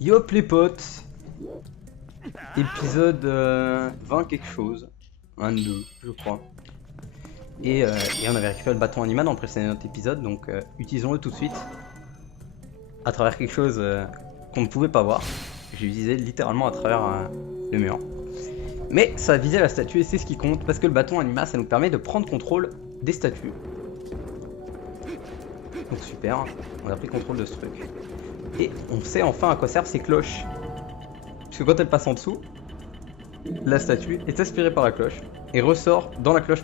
Yop les potes, épisode 20 quelque chose, 22 je crois. Et on avait récupéré le bâton animal dans le précédent épisode, donc utilisons-le tout de suite. À travers quelque chose qu'on ne pouvait pas voir. J'ai utilisé littéralement à travers le mur. Mais ça visait la statue et c'est ce qui compte, parce que le bâton animal ça nous permet de prendre contrôle des statues. Donc super, on a pris contrôle de ce truc. Et on sait enfin à quoi servent ces cloches. Parce que quand elle passe en dessous, la statue est aspirée par la cloche et ressort dans la cloche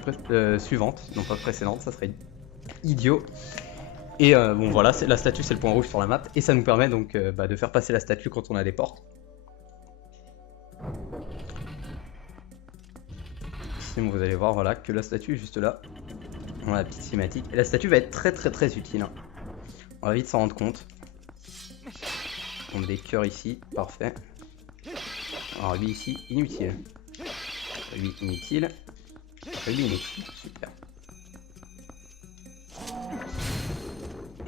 suivante, non pas précédente, ça serait idiot. Et bon voilà, la statue c'est le point rouge sur la map et ça nous permet donc de faire passer la statue quand on a des portes. Sinon vous allez voir voilà que la statue est juste là. On a la petite cinématique et la statue va être très utile. Hein. On va vite s'en rendre compte. On a des cœurs ici, parfait. Alors lui ici, inutile. Lui inutile. Lui inutile, super.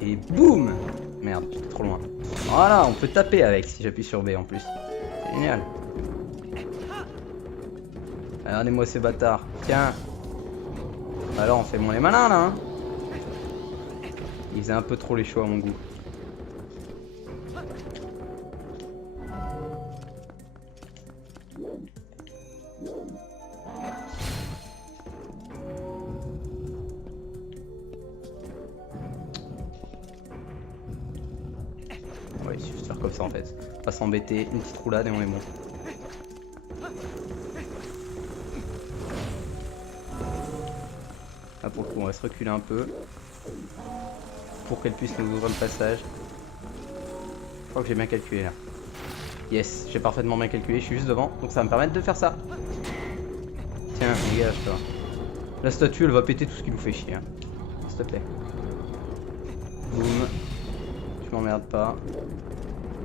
Et boum! Merde, j'étais trop loin. Voilà, on peut taper avec si j'appuie sur B en plus. C'est génial. Regardez-moi ces bâtards. Tiens. Alors on fait mon les malins là. Hein. Ils faisaient un peu trop les choix à mon goût. Ouais, il suffit de faire comme ça en fait. Pas s'embêter, une petite roulade et on est bon. Là pour le coup on va se reculer un peu. Pour qu'elle puisse nous ouvrir le passage. Je crois que j'ai bien calculé là. Yes, j'ai parfaitement bien calculé, je suis juste devant, donc ça va me permettre de faire ça. Tiens, dégage toi. La statue elle va péter tout ce qui nous fait chier. Hein. S'il te plaît. Boum. Tu m'emmerdes pas.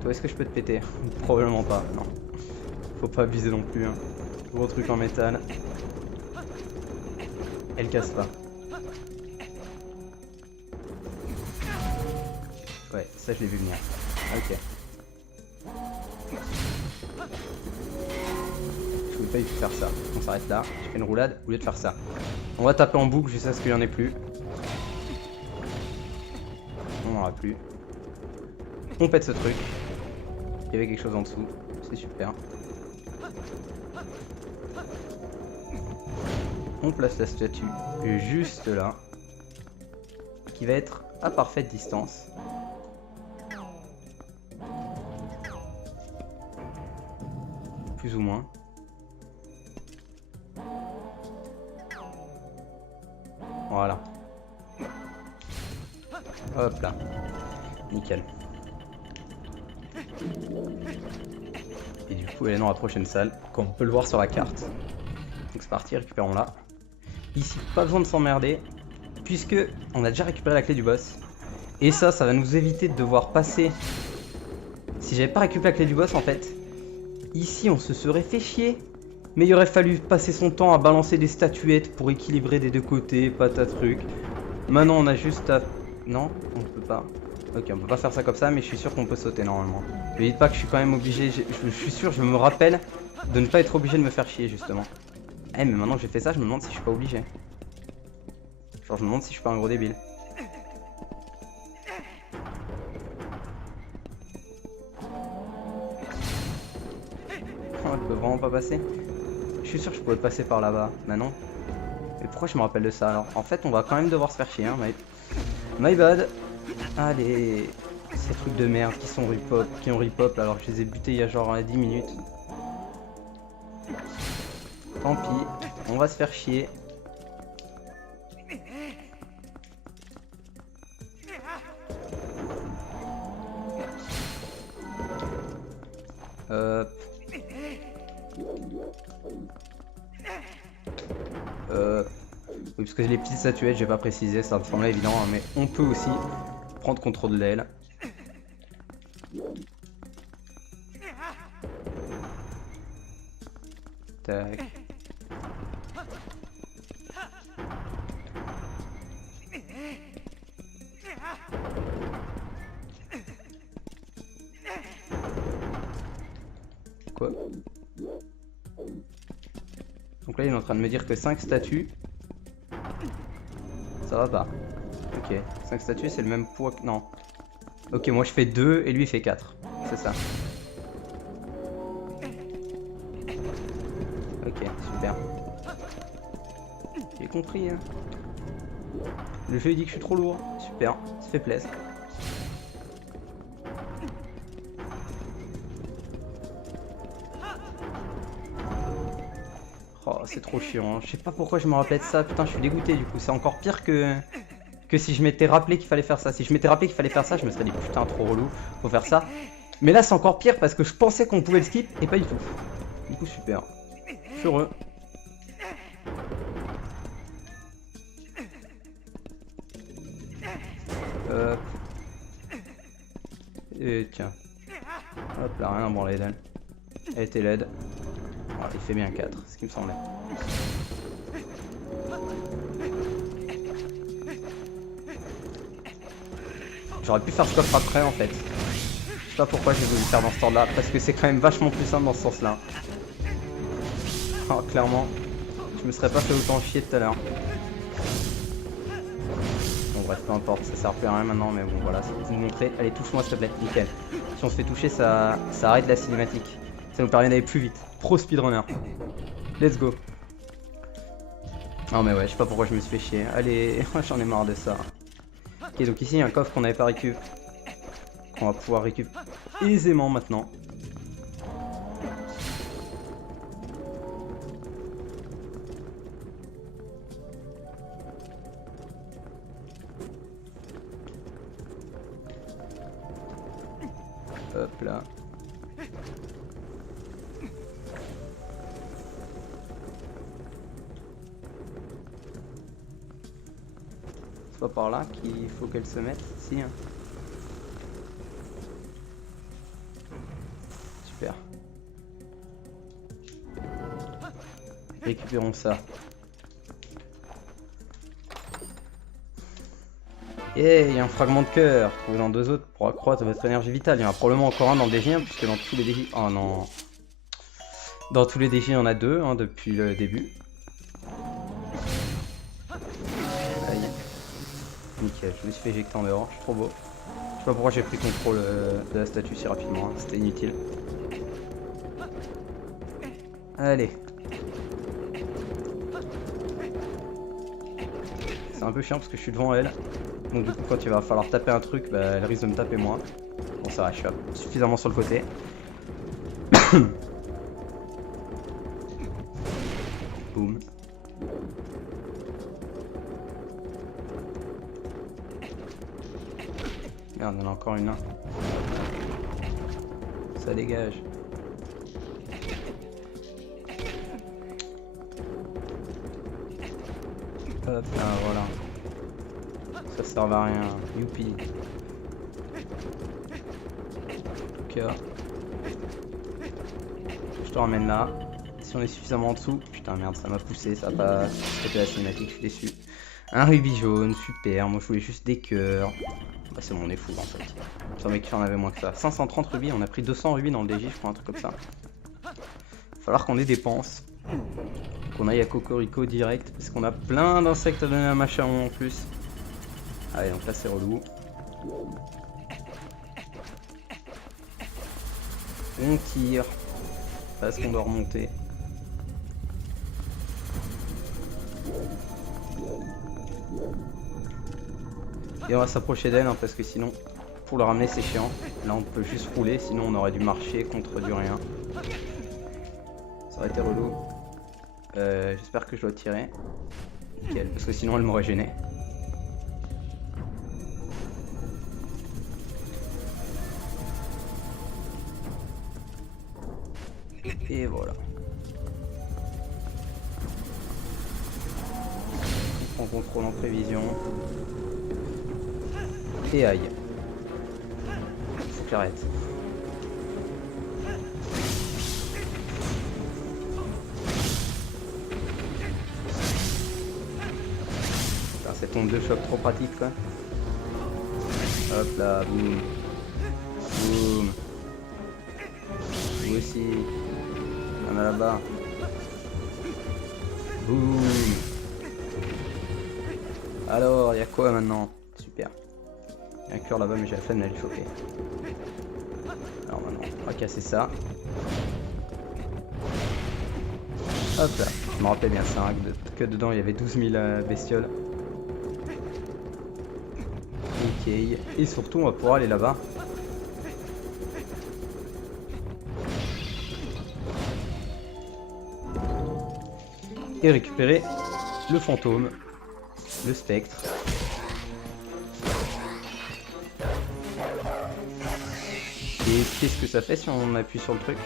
Toi est-ce que je peux te péter? Probablement pas, non. Faut pas abuser non plus. Hein. Gros truc en métal. Elle casse pas. Ouais, ça je l'ai vu venir. Ok. Je voulais pas du tout faire ça. On s'arrête là. Je fais une roulade au lieu de faire ça. On va taper en boucle jusqu'à ce qu'il n'y en ait plus. On n'en aura plus. On pète ce truc. Il y avait quelque chose en dessous. C'est super. On place la statue juste là. Qui va être à parfaite distance. Plus ou moins. Voilà. Hop là. Nickel. Et du coup elle est dans la prochaine salle, comme on peut le voir sur la carte. Donc c'est parti, récupérons-la. Ici, pas besoin de s'emmerder, puisque on a déjà récupéré la clé du boss. Et ça va nous éviter de devoir passer... Si j'avais pas récupéré la clé du boss en fait, ici on se serait fait chier. Mais il aurait fallu passer son temps à balancer des statuettes pour équilibrer des deux côtés, patatruc. Maintenant on a juste à... Non, on peut pas. Ok, on peut pas faire ça comme ça, mais je suis sûr qu'on peut sauter normalement. Mais dites pas que je suis quand même obligé, je suis sûr, je me rappelle de ne pas être obligé de me faire chier justement. Eh mais maintenant que j'ai fait ça, je me demande si je suis pas obligé. Genre je me demande si je suis pas un gros débile. Oh, elle peut vraiment pas passer. Je suis sûr que je pourrais passer par là-bas. Bah non. Mais pourquoi je me rappelle de ça alors? En fait on va quand même devoir se faire chier hein, my bad. Allez, ces trucs de merde qui sont rip-hop, qui ont rip-hop alors que je les ai butés il y a genre 10 minutes. Tant pis, on va se faire chier. Hop. Oui, parce que les petites statuettes, j'ai pas précisé, ça me semblait évident, hein, mais on peut aussi prendre contrôle de l'aile. Tac. Quoi? Donc là il est en train de me dire que 5 statues. Ça va pas. Ok, 5 statues c'est le même poids que... Non. Ok, moi je fais 2 et lui il fait 4. C'est ça. Ok, super. J'ai compris hein. Le jeu il dit que je suis trop lourd. Super, ça fait plaisir. Oh, c'est trop chiant. Hein. Je sais pas pourquoi je me rappelais de ça. Putain, je suis dégoûté du coup. C'est encore pire que si je m'étais rappelé qu'il fallait faire ça. Si je m'étais rappelé qu'il fallait faire ça, je me serais dit putain, trop relou. Faut faire ça. Mais là, c'est encore pire parce que je pensais qu'on pouvait le skip et pas du tout. Du coup, super. Je suis heureux. Et tiens. Hop là, rien à branler d'elle. Elle était laide. Voilà, il fait bien 4, ce qui me semblait. J'aurais pu faire ce coffre après en fait. Je sais pas pourquoi j'ai voulu le faire dans ce ordre là, parce que c'est quand même vachement plus simple dans ce sens là. Oh, clairement, je me serais pas fait autant chier tout à l'heure. Bon bref, peu importe, ça sert plus à rien maintenant, mais bon voilà, c'est pour vous montrer. Allez, touche-moi s'il te plaît, nickel. Si on se fait toucher, ça arrête la cinématique. Ça nous permet d'aller plus vite. Pro speedrunner. Let's go. Non mais ouais, je sais pas pourquoi je me suis fait chier. Allez, j'en ai marre de ça. Ok, donc ici il y a un coffre qu'on n'avait pas récup. Qu'on va pouvoir récup aisément maintenant. Hop là. C'est pas par là qu'il faut qu'elle se mette. Si. Hein. Super. Récupérons ça. Et il y a un fragment de cœur. Trouvé dans 2 autres pour accroître votre énergie vitale. Il y en a probablement encore un dans le DJ, puisque dans tous les DJ... Oh non. Dans tous les DJ, il y en a 2 hein, depuis le début. Aïe. Nickel, je me suis fait éjecter en dehors, je suis trop beau. Je sais pas pourquoi j'ai pris contrôle de la statue si rapidement, hein. C'était inutile. Allez. C'est un peu chiant parce que je suis devant elle. Donc du coup quand il va falloir taper un truc, bah, elle risque de me taper moi. Bon ça va, je suis suffisamment sur le côté. Boum. Merde, il y en a encore une là. Ça dégage. Hop là, voilà. Ça sert à rien. Youpi. Ok. Je te ramène là. Si on est suffisamment en dessous. Putain, merde, ça m'a poussé. Ça va pas. C'était la cinématique, je suis déçu. Un rubis jaune, super. Moi, je voulais juste des cœurs. Bah, c'est mon nez fou en fait. Je savais qu'il y en avait moins que ça. 530 rubis, on a pris 200 rubis dans le DJ, je crois, un truc comme ça. Il va falloir qu'on les dépense. Qu'on aille à Cocorico direct. Parce qu'on a plein d'insectes à donner à ma charon en plus. Allez, donc là c'est relou. On tire. Parce qu'on doit remonter. Et on va s'approcher d'elle hein, parce que sinon, pour le ramener c'est chiant. Là on peut juste rouler, sinon on aurait dû marcher contre du rien. Ça aurait été relou. J'espère que je dois tirer. Nickel, parce que sinon elle m'aurait gêné. Et voilà. On prend contrôle en prévision. Et aïe. Faut que j'arrête. Cette onde de choc trop pratique quoi. Hop là, boum. Boum. Vous aussi. en a là-bas. Boum. Alors, il y a quoi maintenant? Super. Il y a un cœur là-bas, mais j'ai la flemme d'aller le choper. Alors maintenant, on va casser ça. Hop là, je me rappelle bien ça, hein, que dedans il y avait 12 000 bestioles. Ok, et surtout on va pouvoir aller là-bas. Et récupérer le fantôme, le spectre. Et qu'est-ce que ça fait si on appuie sur le truc?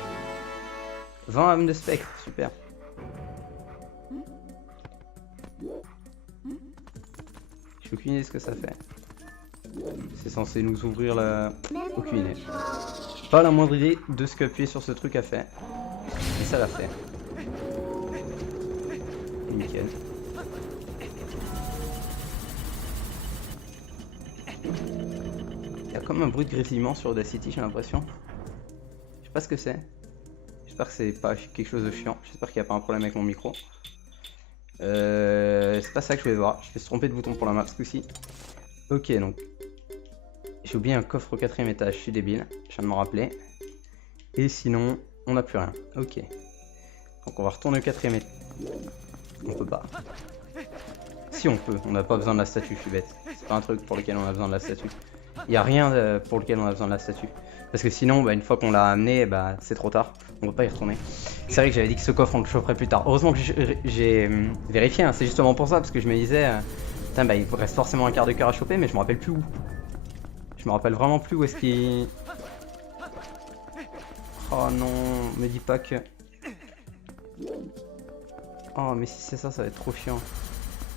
20 âmes de spectre, super. J'ai aucune idée de ce que ça fait. C'est censé nous ouvrir la... Aucune idée. Pas la moindre idée de ce qu'appuyer sur ce truc a fait. Mais ça l'a fait. Nickel. Il y a comme un bruit de grésillement sur Audacity, j'ai l'impression. Je sais pas ce que c'est. J'espère que c'est pas quelque chose de chiant. J'espère qu'il n'y a pas un problème avec mon micro. C'est pas ça que je voulais voir. Je vais se tromper de bouton pour la map ce coup-ci. Ok, donc. J'ai oublié un coffre au 4ème étage. Je suis débile. Je viens de m'en rappeler. Et sinon, on n'a plus rien. Ok. Donc on va retourner au 4ème étage. On peut pas. Si on peut. On n'a pas besoin de la statue, je suis bête. C'est pas un truc pour lequel on a besoin de la statue. Il n'y a rien pour lequel on a besoin de la statue. Parce que sinon, bah, une fois qu'on l'a amené, bah, c'est trop tard. On ne peut pas y retourner. C'est vrai que j'avais dit que ce coffre, on le chaufferait plus tard. Heureusement que j'ai vérifié. Hein. C'est justement pour ça. Parce que je me disais, putain, bah, il reste forcément un quart de cœur à choper. Mais je me rappelle plus où. Je me rappelle vraiment plus où est-ce qu'il... Oh non, me dis pas que... Oh, mais si c'est ça, ça va être trop chiant.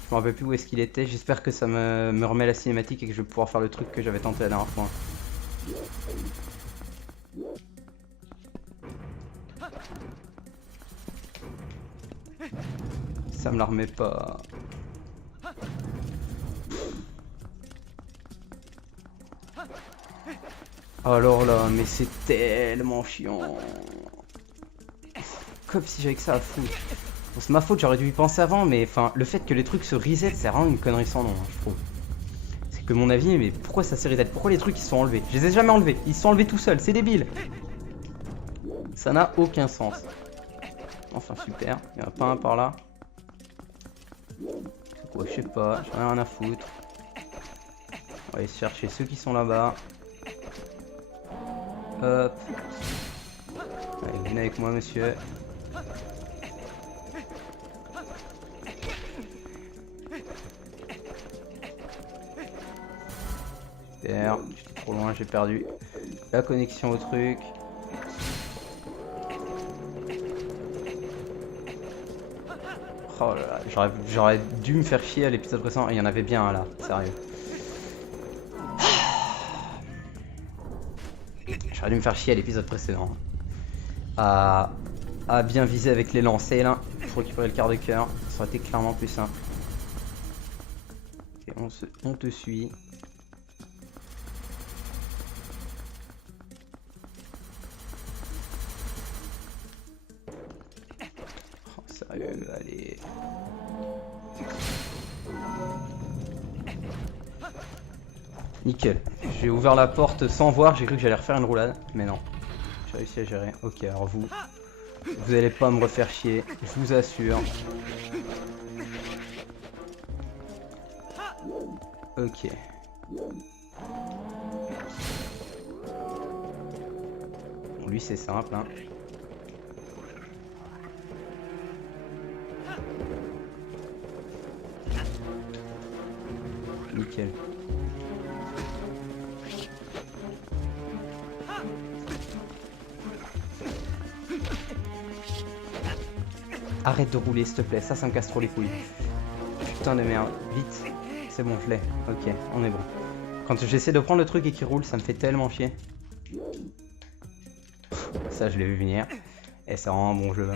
Je me rappelle plus où est-ce qu'il était. J'espère que ça me remet la cinématique et que je vais pouvoir faire le truc que j'avais tenté la dernière fois. Ça me la remet pas. Alors là, mais c'est tellement chiant. Comme si j'avais que ça à foutre. Bon, c'est ma faute, j'aurais dû y penser avant, mais enfin, le fait que les trucs se reset, c'est vraiment une connerie sans nom, hein, je trouve. C'est que mon avis, mais pourquoi ça se reset? Pourquoi les trucs ils sont enlevés? Je les ai jamais enlevés, ils sont enlevés tout seuls, c'est débile. Ça n'a aucun sens. Enfin, super, il y en a pas un par là. C'est quoi, je sais pas, j'en ai rien à foutre. On va aller chercher ceux qui sont là-bas. Hop. Allez, venez avec moi, monsieur. Super, j'étais trop loin, j'ai perdu la connexion au truc. Oh là là, j'aurais dû me faire chier à l'épisode précédent. Il y en avait bien un là, sérieux. J'aurais dû me faire chier à l'épisode précédent. À bien viser avec les lancers là, pour récupérer le quart de cœur. Ça aurait été clairement plus simple. Et on te suit. Oh, sérieux, allez. Nickel. J'ai ouvert la porte sans voir, j'ai cru que j'allais refaire une roulade, mais non. J'ai réussi à gérer. Ok, alors vous allez pas me refaire chier, je vous assure. Ok. Bon, lui c'est simple, hein. Nickel. Arrête de rouler s'il te plaît, ça me casse trop les couilles. Putain de merde, vite. C'est bon, je l'ai. Ok, on est bon. Quand j'essaie de prendre le truc et qu'il roule, ça me fait tellement chier. Ça, je l'ai vu venir. Et c'est vraiment un bon jeu.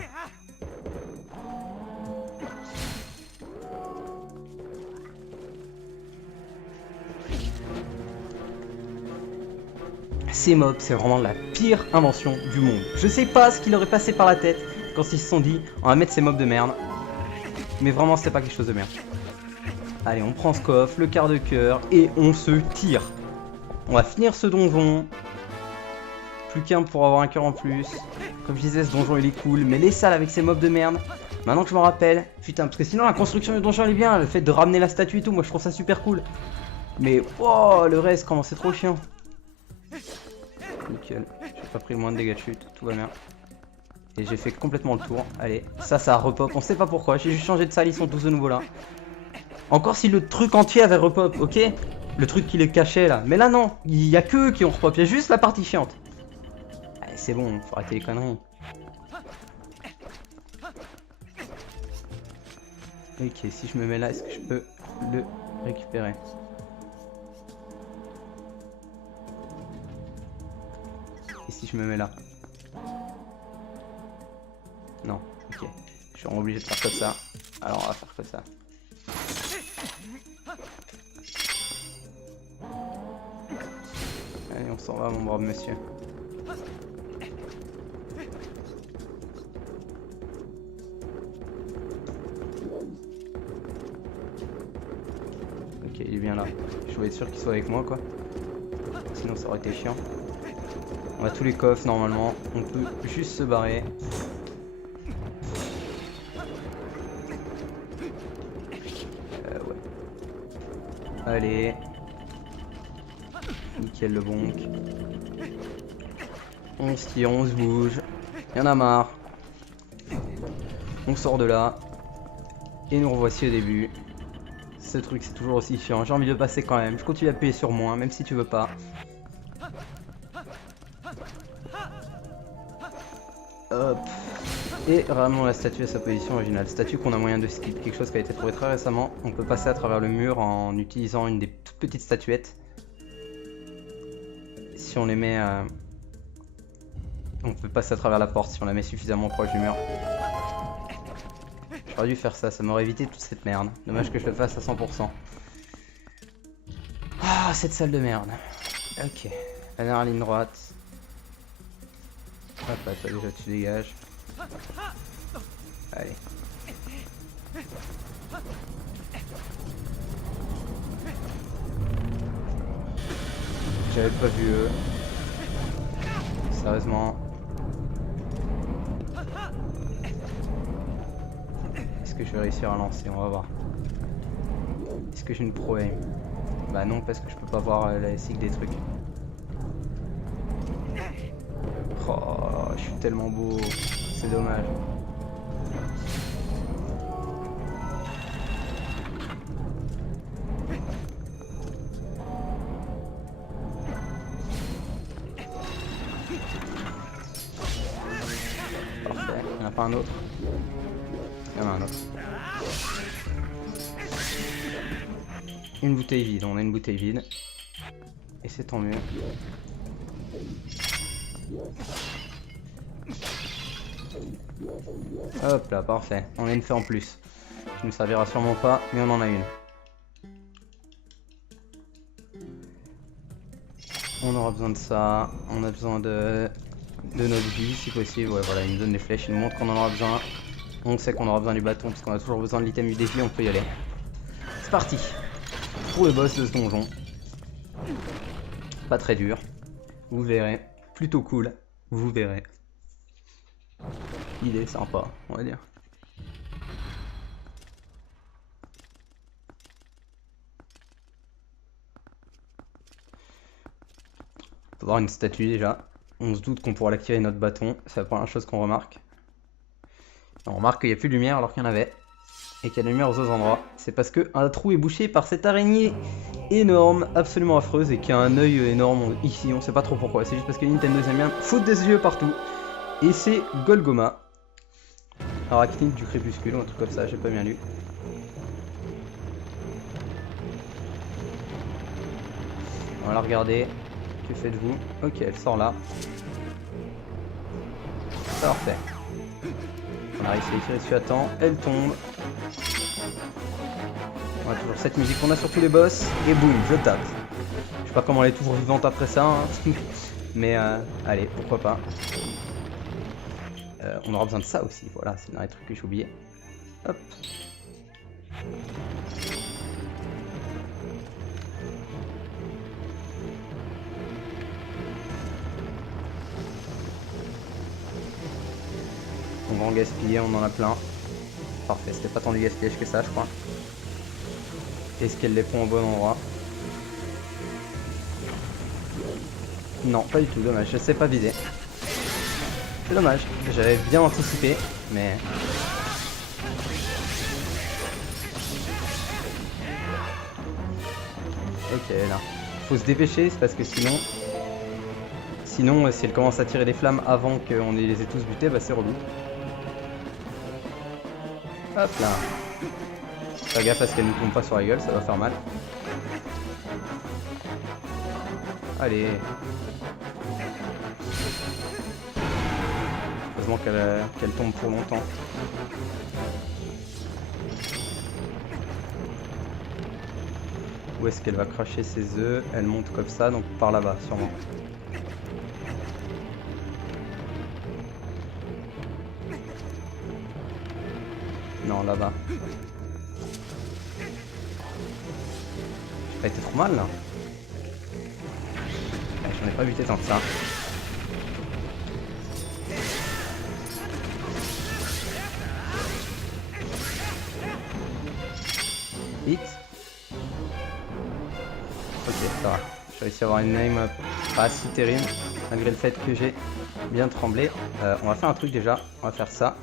Ces mobs, c'est vraiment la pire invention du monde. Je sais pas ce qui leur est passé par la tête, quand ils se sont dit on va mettre ces mobs de merde. Mais vraiment c'était pas quelque chose de merde. Allez, on prend ce coffre, le quart de cœur et on se tire. On va finir ce donjon. Plus qu'un pour avoir un cœur en plus. Comme je disais, ce donjon il est cool, mais les salles avec ces mobs de merde. Maintenant que je m'en rappelle, putain, parce que sinon la construction du donjon elle est bien, le fait de ramener la statue et tout, moi je trouve ça super cool. Mais oh, le reste, comment c'est trop chiant. Nickel, j'ai pas pris le moins de dégâts de chute, tout va bien. Et j'ai fait complètement le tour. Allez, ça repop, on sait pas pourquoi, j'ai juste changé de salle, ils sont tous de nouveau là. Encore si le truc entier avait repop, ok? Le truc qui les cachait là. Mais là non, il y a que eux qui ont repop, il y a juste la partie chiante. Allez, c'est bon, faut arrêter les conneries. Ok, si je me mets là, est-ce que je peux le récupérer? Et si je me mets là? Non, ok. Je suis obligé de faire comme ça. Alors on va faire comme ça. Allez, on s'en va mon brave monsieur. Ok, il est bien là. Je voulais être sûr qu'il soit avec moi quoi. Sinon ça aurait été chiant. On a tous les coffres normalement. On peut juste se barrer. Ouais. Allez. Nickel le bonk. On se tire, on se bouge. Y'en a marre. On sort de là. Et nous revoici au début. Ce truc c'est toujours aussi chiant. J'ai envie de passer quand même. Je continue à appuyer sur moins même si tu veux pas. Hop. Et ramenons la statue à sa position originale. Statue qu'on a moyen de skip. Quelque chose qui a été trouvé très récemment. On peut passer à travers le mur en utilisant une des toutes petites statuettes. Si on les met... On peut passer à travers la porte si on la met suffisamment proche du mur. J'aurais dû faire ça, ça m'aurait évité toute cette merde. Dommage que je le fasse à 100%. Ah, cette salle de merde. Ok. La dernière ligne droite. Hop là, toi déjà tu dégages. Allez. J'avais pas vu eux. Sérieusement. Est-ce que je vais réussir à lancer? On va voir. Est-ce que j'ai une pro aim? Bah non, parce que je peux pas voir la cycle des trucs. Oh, je suis tellement beau. C'est dommage. Parfait. Il n'y en a pas un autre? Il y en a un autre. Une bouteille vide. On a une bouteille vide. Et c'est tant mieux. Hop là, parfait. On a une fée en plus. Qui ne servira sûrement pas, mais on en a une. On aura besoin de ça. On a besoin de notre vie si possible. Ouais, voilà, il nous donne des flèches, il nous montre qu'on en aura besoin. On sait qu'on aura besoin du bâton parce qu'on a toujours besoin de l'item du défi, on peut y aller. C'est parti pour le boss de ce donjon. Pas très dur. Vous verrez. Plutôt cool. Vous verrez. Il est sympa, on va dire. Faut avoir une statue déjà. On se doute qu'on pourra l'activer notre bâton. C'est la première chose qu'on remarque. On remarque qu'il n'y a plus de lumière alors qu'il y en avait. Et qu'il y a de la lumière aux autres endroits. C'est parce qu'un trou est bouché par cette araignée énorme, absolument affreuse, et qui a un œil énorme ici. On sait pas trop pourquoi. C'est juste parce que Nintendo aime bien foutre des yeux partout. Et c'est Golgoma. Arachnide du crépuscule ou un truc comme ça, j'ai pas bien lu. On va la regarder. Que faites-vous? Ok, elle sort là. Parfait. On a réussi à tirer dessus à temps. Elle tombe. On a toujours cette musique qu'on a sur tous les boss. Et boum, je tape. Je sais pas comment elle est toujours vivante après ça. Hein. Mais allez, pourquoi pas. On aura besoin de ça aussi, voilà, c'est un truc que j'ai oublié. Hop. On va en gaspiller, on en a plein. Parfait, c'était pas tant du gaspillage que ça, je crois. Est-ce qu'elle les prend au bon endroit? Non, pas du tout, dommage, je sais pas viser. C'est dommage, j'avais bien anticipé, mais... Ok, là. Faut se dépêcher, c'est parce que sinon... Sinon, si elle commence à tirer des flammes avant qu'on les ait tous butés, bah c'est relou. Hop là. Fais gaffe à ce qu'elle ne tombe pas sur la gueule, ça va faire mal. Allez. Heureusement qu'elle tombe pour longtemps. Où est-ce qu'elle va cracher ses œufs? Elle monte comme ça, donc par là-bas, sûrement. Non, là-bas. J'ai pas été trop mal, là. J'en ai pas buté tant que ça. Vite. Ok, ça va. J'ai réussi à avoir une aim pas si terrible, malgré le fait que j'ai bien tremblé. On va faire un truc déjà. On va faire ça.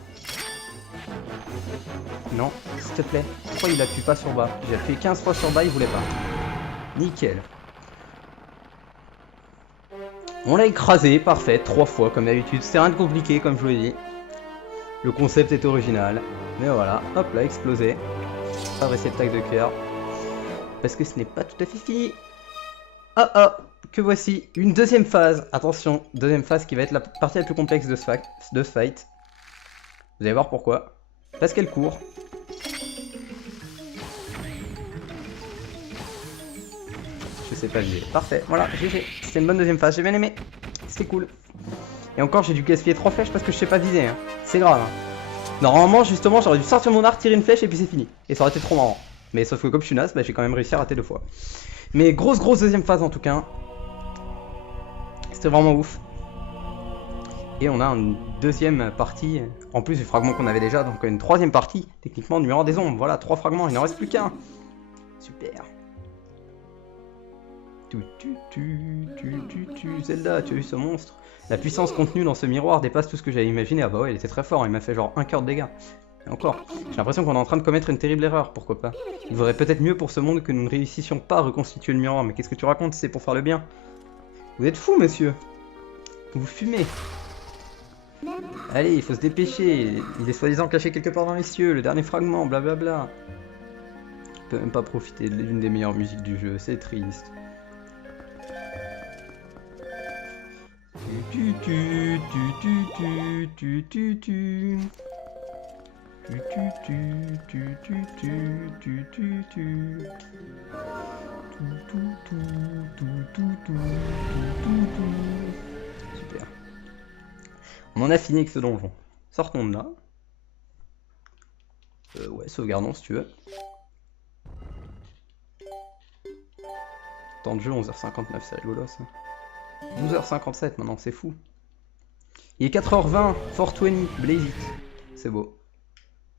Non, s'il te plaît. Pourquoi il appuie pas sur bas? J'ai appuyé 15 fois sur bas, il voulait pas. Nickel. On l'a écrasé, parfait, 3 fois comme d'habitude. C'est rien de compliqué, comme je vous l'ai dit. Le concept est original. Mais voilà, hop là, explosé. Pas de réceptacle de cœur. Parce que ce n'est pas tout à fait fini. Ah ah, que voici une deuxième phase. Attention, deuxième phase qui va être la partie la plus complexe de ce fight. Vous allez voir pourquoi. Parce qu'elle court. Je sais pas viser. Parfait, voilà, GG. C'était une bonne deuxième phase, j'ai bien aimé. C'était cool. Et encore, j'ai dû gaspiller 3 flèches parce que je sais pas viser. Hein. C'est grave. Hein. Normalement, justement, j'aurais dû sortir mon arc, tirer une flèche et puis c'est fini. Et ça aurait été trop marrant. Mais sauf que comme je suis naze, bah, j'ai quand même réussi à rater 2 fois. Mais grosse deuxième phase en tout cas. C'était vraiment ouf. Et on a une deuxième partie, en plus du fragment qu'on avait déjà, donc une troisième partie, techniquement du Miroir des Ombres. Voilà, 3 fragments, il n'en reste plus qu'un. Super. Zelda, tu as vu ce monstre? La puissance contenue dans ce miroir dépasse tout ce que j'avais imaginé. Ah bah ouais, il était très fort, il m'a fait genre 1 cœur de dégâts. Et encore, j'ai l'impression qu'on est en train de commettre une terrible erreur, pourquoi pas. Il vaudrait peut-être mieux pour ce monde que nous ne réussissions pas à reconstituer le miroir, mais qu'est-ce que tu racontes, c'est pour faire le bien? Vous êtes fou, monsieur. Vous fumez. Allez, il faut se dépêcher. Il est soi-disant caché quelque part dans les cieux, le dernier fragment, blablabla. Je peux même pas profiter de l'une des meilleures musiques du jeu, c'est triste. Super. On en a fini avec ce donjon. Sortons de là. Ouais, sauvegardons si tu veux. Temps de jeu 11h59, c'est rigolo ça. 12h57 maintenant, c'est fou. Il est 4h20, 420, blaze it. C'est beau.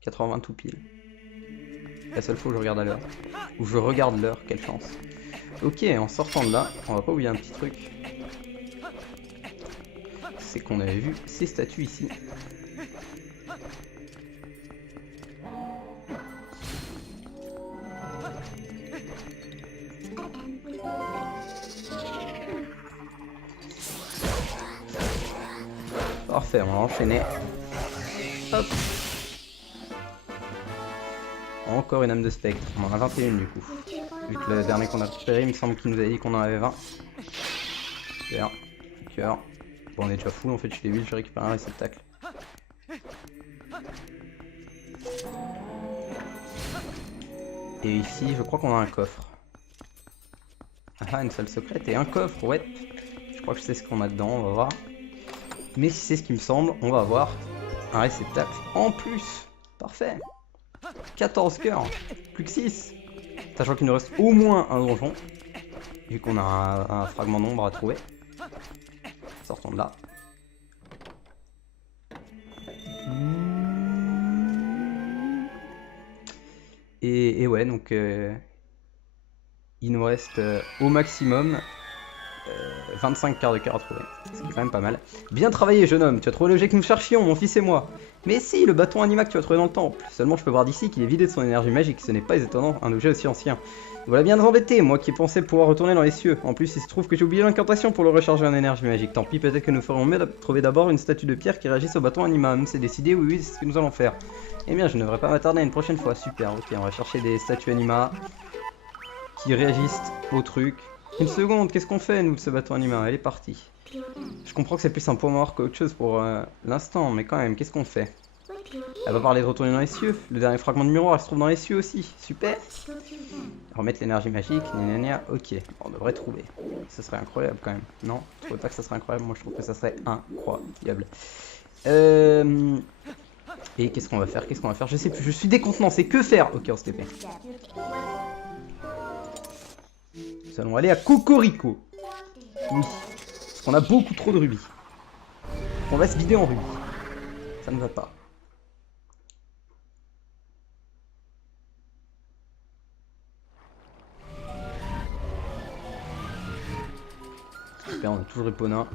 4h20 tout pile. La seule fois où je regarde à l'heure. Où je regarde l'heure, quelle chance. Ok, en sortant de là, on va pas oublier un petit truc. C'est qu'on avait vu ces statues ici. Parfait, on va enchaîner. Hop. Encore une âme de spectre. On en a 21 du coup. Vu que le dernier qu'on a récupéré, il me semble qu'il nous avait dit qu'on en avait 20. Super. Cœur. Bon, on est déjà full en fait, je l'ai vu, je récupère un réceptacle. Et ici, je crois qu'on a un coffre. Ah, une salle secrète et un coffre, ouais. Je crois que je sais ce qu'on a dedans, on va voir. Mais si c'est ce qui me semble, on va voir. un réceptacle en plus. Parfait. 14 cœurs. Plus que 6. Sachant qu'il nous reste au moins un donjon. Vu qu'on a un fragment d'ombre à trouver. Sortons de là. Et ouais, donc il nous reste au maximum 25 quarts de cœur à trouver. C'est quand même pas mal. Bien travaillé, jeune homme. Tu as trouvé l'objet que nous cherchions, mon fils et moi. Mais si, le bâton anima que tu as trouvé dans le temple. Seulement, je peux voir d'ici qu'il est vidé de son énergie magique. Ce n'est pas étonnant, un objet aussi ancien. Voilà bien embêté, moi qui pensais pouvoir retourner dans les cieux. En plus, il se trouve que j'ai oublié l'incantation pour le recharger en énergie magique. Tant pis, peut-être que nous ferons mieux de trouver d'abord une statue de pierre qui réagisse au bâton anima. C'est décidé, oui, c'est ce que nous allons faire. Eh bien, je ne devrais pas m'attarder une prochaine fois. Super, ok, on va chercher des statues anima qui réagissent au truc. Une seconde, qu'est-ce qu'on fait, nous, de ce bâton anima? Elle est partie. Je comprends que c'est plus un point mort qu'autre chose pour l'instant, mais quand même, qu'est-ce qu'on fait? Elle va parler de retourner dans les cieux. Le dernier fragment de miroir, elle se trouve dans les cieux aussi. Super. Remettre l'énergie magique, gna. Ok, on devrait trouver. Ça serait incroyable quand même. Non, je trouve pas que ça serait incroyable. Moi, je trouve que ça serait incroyable. Et qu'est-ce qu'on va faire? Qu'est-ce qu'on va faire? Je sais plus. Je suis décontenancé. Que faire? Ok, on se TP. Nous allons aller à Cocorico. Oui. Parce qu'on a beaucoup trop de rubis. On va se vider en rubis. Ça ne va pas. Super, on a toujours Epona.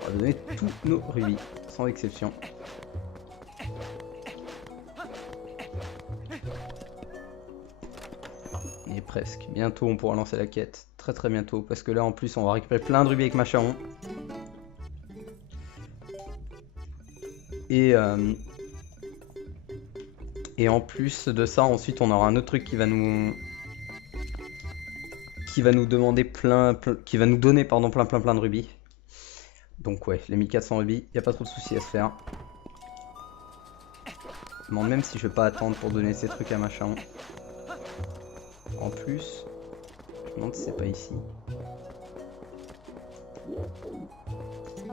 On va donner tous nos rubis, sans exception. Et presque. Bientôt on pourra lancer la quête. Très très bientôt. Parce que là en plus on va récupérer plein de rubis avec Macharon. Et en plus de ça, ensuite on aura un autre truc qui va nous demander qui va nous donner plein de rubis. Donc ouais, les 1400 rubis, il n'y a pas trop de soucis à se faire. Je me demande même si je vais pas attendre pour donner ces trucs à machin. En plus, je me demande si c'est pas ici.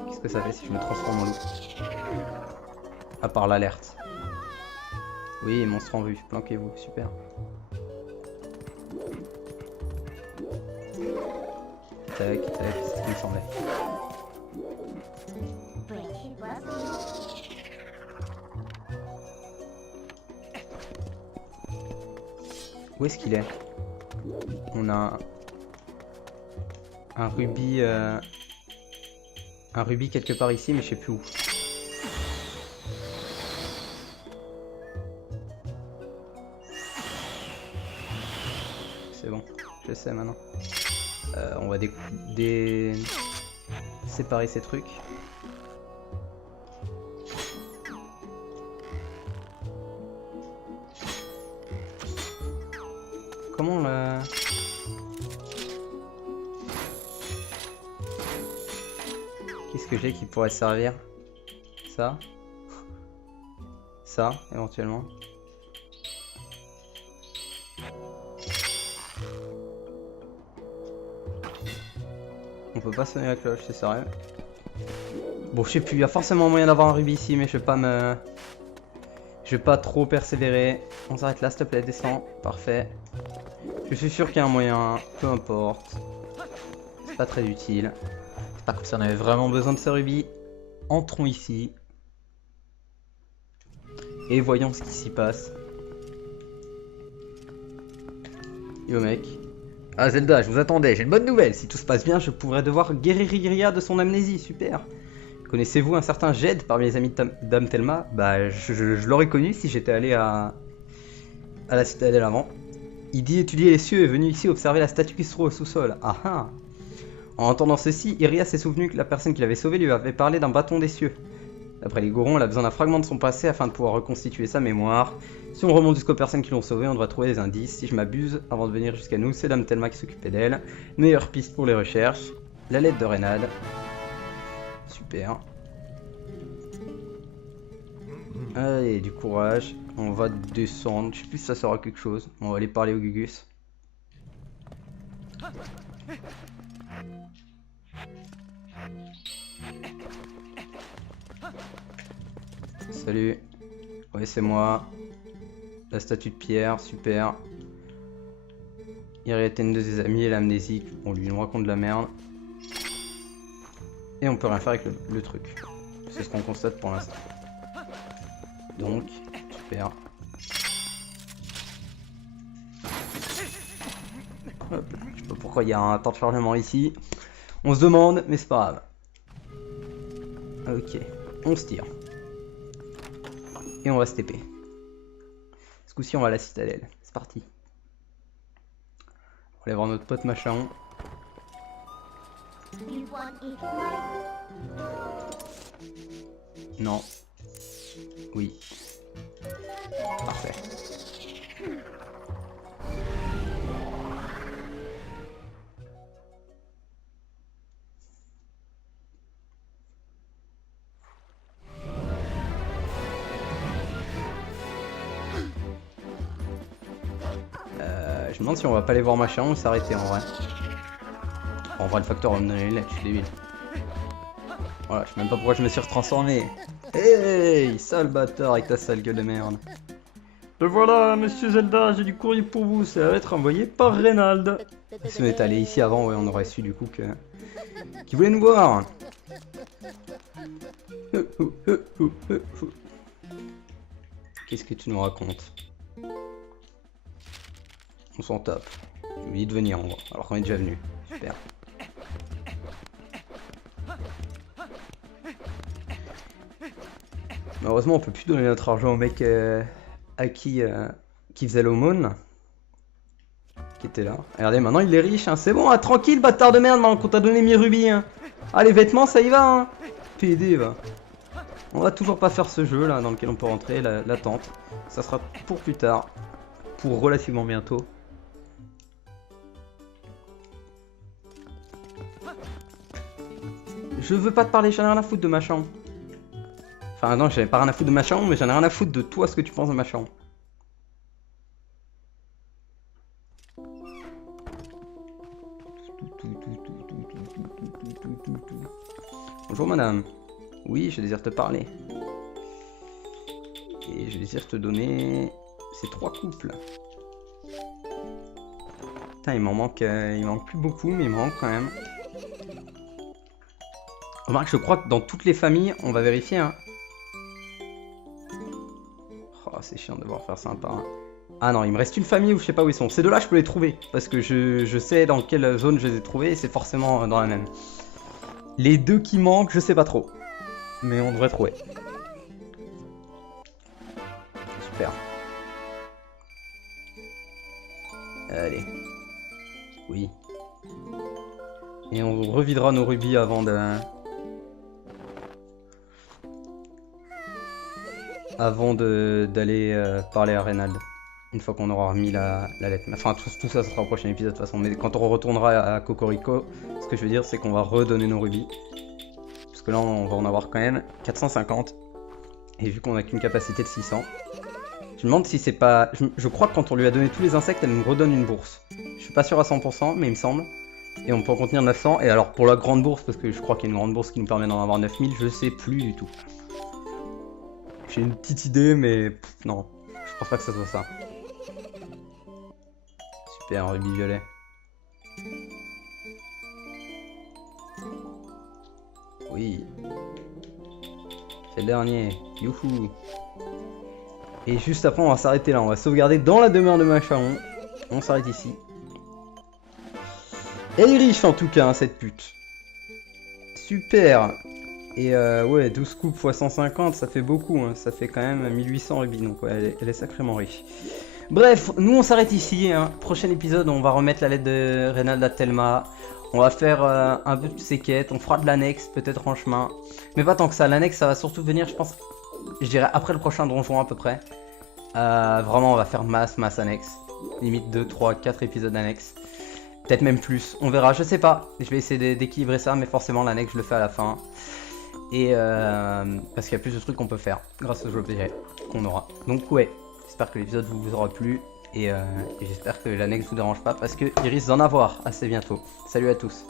Qu'est-ce que ça fait si je me transforme en loup? À part l'alerte. Oui, monstre en vue, planquez-vous, super. Tac, c'est ce qui me semblait. Où est-ce qu'il est? On a un rubis quelque part ici, mais je sais plus où. C'est bon, je sais maintenant. On va séparer ces trucs. Comment la... Qu'est-ce que j'ai qui pourrait servir? Ça? Ça, éventuellement. On peut pas sonner la cloche, c'est sérieux? Bon, je sais plus, il y a forcément moyen d'avoir un rubis ici, mais je vais pas trop persévérer. On s'arrête là, s'il te plaît, descends. Parfait. Je suis sûr qu'il y a un moyen, peu importe. C'est pas très utile. C'est pas comme si on avait vraiment besoin de ce rubis. Entrons ici. Et voyons ce qui s'y passe. Yo mec. Ah Zelda, je vous attendais, j'ai une bonne nouvelle. Si tout se passe bien, je pourrais devoir guérir Iria de son amnésie, super. Connaissez-vous un certain Jed parmi les amis de Dame Telma? Bah, je l'aurais connu si j'étais allé à la citadelle avant. Il dit étudier les cieux et est venu ici observer la statue qui se trouve au sous-sol. Ah ah. En entendant ceci, Iria s'est souvenu que la personne qui l'avait sauvé lui avait parlé d'un bâton des cieux. D'après les Gorons, elle a besoin d'un fragment de son passé afin de pouvoir reconstituer sa mémoire. Si on remonte jusqu'aux personnes qui l'ont sauvée, on devrait trouver des indices. Si je m'abuse, avant de venir jusqu'à nous, c'est Dame Telma qui s'occupait d'elle. Meilleure piste pour les recherches. La lettre de Reynad. Super. Allez, du courage. On va descendre. Je sais plus si ça sera quelque chose. On va aller parler au Gugus. Salut. Ouais, c'est moi. La statue de pierre, super. Il était une de ses amies, elle est amnésique. On lui raconte de la merde. Et on peut rien faire avec le truc. C'est ce qu'on constate pour l'instant. Donc, super. Hop, je sais pas pourquoi il y a un temps de chargement ici. On se demande, mais c'est pas grave. Ok, on se tire. Et on va se TP. Ce coup-ci, on va à la citadelle. C'est parti. On va aller voir notre pote machin. Non. Oui. Parfait. Je me demande si on va pas aller voir machin ou s'arrêter en vrai. En vrai, le facteur va me donner les lettres, je suis débile. Voilà, je sais même pas pourquoi je me suis retransformé. Hey, sale bâtard avec ta sale gueule de merde. Le voilà, monsieur Zelda, j'ai du courrier pour vous, ça va être envoyé par Reynald. Si on était allé ici avant, ouais, on aurait su du coup que... qu'il voulait nous voir. Qu'est-ce que tu nous racontes? On s'en tape. Je lui dis de venir en gros, alors qu'on est déjà venu. Super. Malheureusement, on peut plus donner notre argent au mec à qui faisait l'aumône. Qui était là. Regardez, maintenant il est riche, hein. C'est bon, hein, tranquille, bâtard de merde, maintenant qu'on t'a donné mes rubis. Hein. Ah, les vêtements, ça y va, hein. PD, va. On va toujours pas faire ce jeu là dans lequel on peut rentrer, la tente. Ça sera pour plus tard. Pour relativement bientôt. Je veux pas te parler, j'en ai rien à foutre de machin. Enfin non, j'avais pas rien à foutre de machin, mais j'en ai rien à foutre de toi ce que tu penses de machin. Bonjour madame. Oui, je désire te parler. Et je désire te donner ces 3 couples. Putain, il manque plus beaucoup, mais il me manque quand même. Remarque, je crois que dans toutes les familles, on va vérifier. Hein. Oh, c'est chiant de devoir faire ça un par un. Ah non, il me reste une famille où je sais pas où ils sont. Ces deux-là, je peux les trouver. Parce que je sais dans quelle zone je les ai trouvés et c'est forcément dans la même. Les deux qui manquent, je sais pas trop. Mais on devrait trouver. Super. Allez. Oui. Et on revidera nos rubis avant de... d'aller parler à Reynald. Une fois qu'on aura remis la lettre. Enfin, tout ça sera au prochain épisode de toute façon. Mais quand on retournera à Cocorico, ce que je veux dire, c'est qu'on va redonner nos rubis. Parce que là, on va en avoir quand même 450. Et vu qu'on a qu'une capacité de 600, je me demande si c'est pas... Je crois que quand on lui a donné tous les insectes, elle nous redonne une bourse. Je suis pas sûr à 100%, mais il me semble. Et on peut en contenir 900. Et alors, pour la grande bourse, parce que je crois qu'il y a une grande bourse qui nous permet d'en avoir 9000, je sais plus du tout. J'ai une petite idée, mais non, je pense pas que ça soit ça. Super, rubis violet. Oui. C'est le dernier. Youhou. Et juste après, on va s'arrêter là. On va sauvegarder dans la demeure de Machaon. On s'arrête ici. Elle est riche en tout cas, hein, cette pute. Super. Et ouais, 12 coupes x 150, ça fait beaucoup, hein. Ça fait quand même 1800 rubis, donc ouais, elle est sacrément riche. Bref, nous on s'arrête ici, hein. Prochain épisode, on va remettre la lettre de Reynald à Thelma. On va faire un peu de ses quêtes, on fera de l'annexe peut-être en chemin. Mais pas tant que ça, l'annexe ça va surtout venir, je pense, je dirais après le prochain donjon à peu près. Vraiment on va faire masse annexe. Limite 2, 3, 4 épisodes d'annexe. Peut-être même plus, on verra, je sais pas. Je vais essayer d'équilibrer ça, mais forcément l'annexe je le fais à la fin. Et parce qu'il y a plus de trucs qu'on peut faire grâce aux jeux objet qu'on aura. Donc ouais, j'espère que l'épisode vous aura plu et j'espère que l'annexe vous dérange pas parce qu'il risque d'en avoir assez bientôt. Salut à tous.